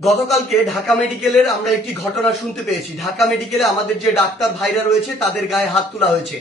গতকালকে ঢাকা মেডিকেলের আমরা একটি ঘটনা শুনতে পেয়েছি। ঢাকা মেডিকেলে আমাদের যে ডাক্তার ভাইরা রয়েছে তাদের গায়ে হাত তোলা হয়েছে।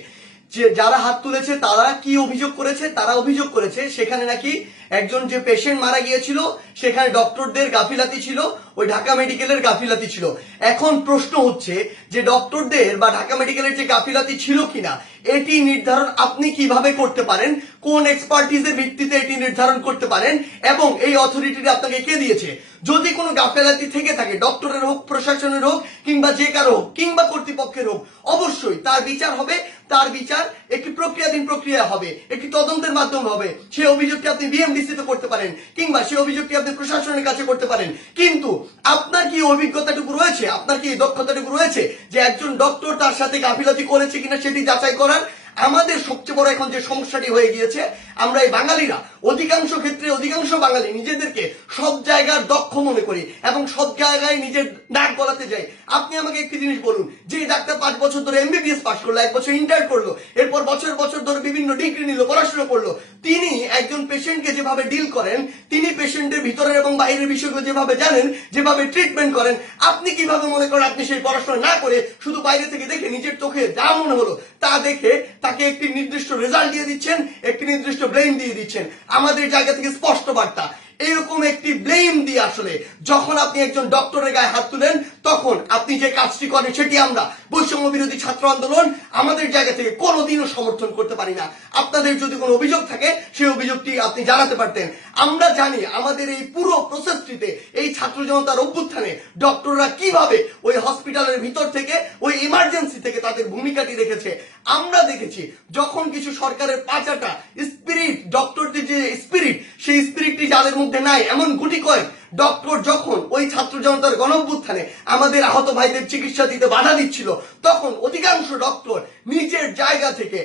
যে যারা হাত তুলেছে তারা কি অভিযোগ করেছে? তারা অভিযোগ করেছে সেখানে নাকি একজন যে পেশেন্ট মারা গিয়েছিল সেখানে ডক্টরদের গাফিলাতি ছিল, ওই ঢাকা মেডিকেলের গাফিলাতি ছিল। এখন প্রশ্ন হচ্ছে যে ডক্টরদের বা ঢাকা মেডিকেলের যে গাফিলাতি ছিল কিনা এটি নির্ধারণ আপনি কিভাবে করতে পারেন, কোন এক্সপার্টিজের ভিত্তিতে এটি নির্ধারণ করতে পারেন এবং এই অথরিটিটি আপনাকে কে দিয়েছে? যদি কোনো গাফিলাতি থেকে থাকে, ডক্টরের হোক, প্রশাসনের হোক, কিংবা যে কারো হোক, কিংবা কর্তৃপক্ষের হোক, অবশ্যই তার বিচার হবে। তার বিচার একটি প্রক্রিয়াধীন প্রক্রিয়া হবে, একটি তদন্তের মাধ্যমে হবে। সেই অভিযোগটি আপনি বিএমডিসি তে করতে পারেন কিংবা সেই অভিযোগটি আপনি প্রশাসনের কাছে করতে পারেন। কিন্তু আপনার কি অভিজ্ঞতাটুকু রয়েছে, আপনার কি দক্ষতাটুকু রয়েছে যে একজন ডক্টর তার সাথে গাফিলতি করেছে কিনা সেটি যাচাই করার? আমাদের সবচেয়ে বড় এখন যে সমস্যাটি হয়ে গিয়েছে, আমরা এই বাঙালিরা অধিকাংশ ক্ষেত্রে অধিকাংশ বাঙালি নিজেদেরকে সব জায়গার দক্ষ মনে করি এবং সব জায়গায় নিজের ডাক গলাতে যাই। আপনি আমাকে একটি জিনিস বলুন, যে ডাক্তার 5 বছর ধরে এমবিবিএস পাস করলো, 1 বছর ইন্টার করলো, এরপর বছর বছর ধরে বিভিন্ন ডিগ্রি নিল, পড়াশোনা করলো, তিনি একজন পেশেন্টকে যেভাবে ডিল করেন, তিনি পেশেন্টের ভিতরের এবং বাইরের বিষয়গুলো যেভাবে জানেন, যেভাবে ট্রিটমেন্ট করেন, আপনি কিভাবে মনে করেন আপনি সেই পড়াশোনা না করে শুধু বাইরে থেকে দেখে নিজের চোখে যা মনে হলো তা দেখে তাকে একটি নির্দিষ্ট রেজাল্ট দিয়ে দিচ্ছেন, একটি নির্দিষ্ট ব্লেম দিয়ে দিচ্ছেন? আমাদের জায়গা থেকে স্পষ্ট বার্তা, এরকম একটি ব্লেম দিয়ে আসলে যখন আপনি একজন ডক্টরের গায়ে হাত তুলেন তখন আপনি যে কাজটি করেন সেটি আমরা বৈষম্য বিরোধী ছাত্র আন্দোলন আমাদের জায়গা থেকে কোনোদিনও সমর্থন করতে পারি না। আপনাদের যদি কোনো অভিযোগ থাকে সেই অভিযোগটি আপনি জানাতে পারতেন। আমরা জানি আমাদের এই পুরো প্রসেসটিতে, এই ছাত্র জনতার অভ্যুত্থানে ডক্টররা কিভাবে ওই হসপিটালের ভিতর থেকে, ওই ইমার্জেন্সি থেকে তাদের ভূমিকাটি রেখেছে। আমরা দেখেছি যখন কিছু সরকারের পাঁচাটা স্পিরিট, ডক্টরদের যে স্পিরিট, সেই স্পিরিটটি যাদের মধ্যে নাই এমন গুটি কয়েক ডক্টর যখন ওই ছাত্র জনতার গণঅভ্যুত্থানে আমাদের আহত ভাইদের চিকিৎসা দিতে বাধা দিচ্ছিল, তখন অধিকাংশ ডক্টর নিজের জায়গা থেকে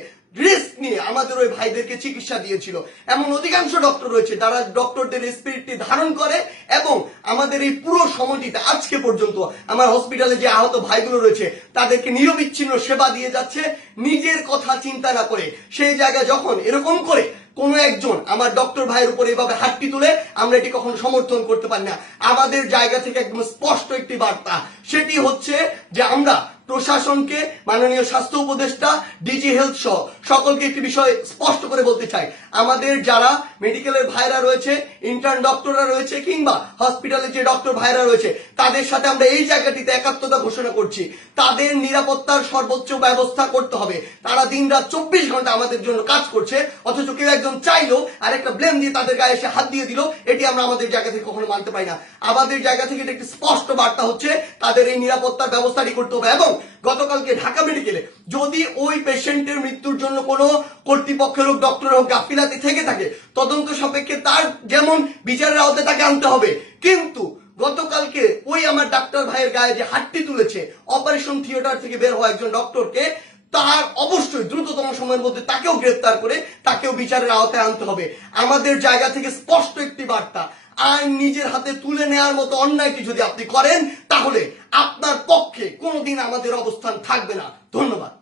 রিস্ক নিয়ে আমাদের ওই ভাইদেরকে চিকিৎসা দিয়েছিল। এমন অধিকাংশ ডক্টর রয়েছে যারা ডক্টরদের স্পিরিটটি ধারণ করে এবং আমাদের এই পুরো সময়টিতে আজকে পর্যন্ত আমার হসপিটালে যে আহত ভাইগুলো রয়েছে তাদেরকে নিরবিচ্ছিন্ন সেবা দিয়ে যাচ্ছে, নিজের কথা চিন্তা না করে। সেই জায়গায় যখন এরকম করে কোন একজন আমার ডক্টর ভাইয়ের উপর এভাবে হাতটি তুলে, আমরা এটি কখনো সমর্থন করতে পারি না। আমাদের জায়গা থেকে একদম স্পষ্ট একটি বার্তা, সেটি হচ্ছে যে আমরা প্রশাসনকে, মাননীয় স্বাস্থ্য উপদেষ্টা, ডিজি হেলথ সহ সকলকে একটি বিষয় স্পষ্ট করে বলতে চাই, আমাদের যারা মেডিকেলের ভাইরা রয়েছে, ইন্টার্ন ডক্টররা রয়েছে, কিংবা হসপিটালের যে ডক্টর ভাইরা রয়েছে, তাদের সাথে আমরা এই জায়গাটিতে একাত্মতা ঘোষণা করছি। তাদের নিরাপত্তার সর্বোচ্চ ব্যবস্থা করতে হবে। তারা দিনরাত 24 ঘন্টা আমাদের জন্য কাজ করছে, অথচ কেউ একজন চাইলো আর একটা ব্লেম দিয়ে তাদের গায়ে এসে হাত দিয়ে দিল, এটি আমরা আমাদের জায়গা থেকে কখনো মানতে পারি না। আমাদের জায়গা থেকে একটি স্পষ্ট বার্তা হচ্ছে তাদের এই নিরাপত্তার ব্যবস্থাটি করতে হবে। এবং গতকালকে ঢাকা মেডিকেলে যদি ওই পেশেন্টের মৃত্যুর জন্য কোনো কর্তৃপক্ষের হোক, ডক্টর হোক গাফিলাতি থেকে থাকে, তদন্ত সাপেক্ষে তার যেমন বিচারের আওতায় তাকে আনতে হবে। কিন্তু গতকালকে ওই আমার ডাক্তার ভাইয়ের গায়ে যে হাতটি তুলেছে, অপারেশন থিয়েটার থেকে বের হওয়া একজন ডক্টরকে, তার অবশ্যই দ্রুততম সময়ের মধ্যে তাকেও গ্রেফতার করে তাকেও বিচারের আওতায় আনতে হবে। আমাদের জায়গা থেকে স্পষ্ট একটি বার্তা, আইন নিজের হাতে তুলে নেওয়ার মতো অন্যায়টি যদি আপনি করেন তাহলে আপনার পক্ষে কোনোদিন আমাদের অবস্থান থাকবে না। ধন্যবাদ।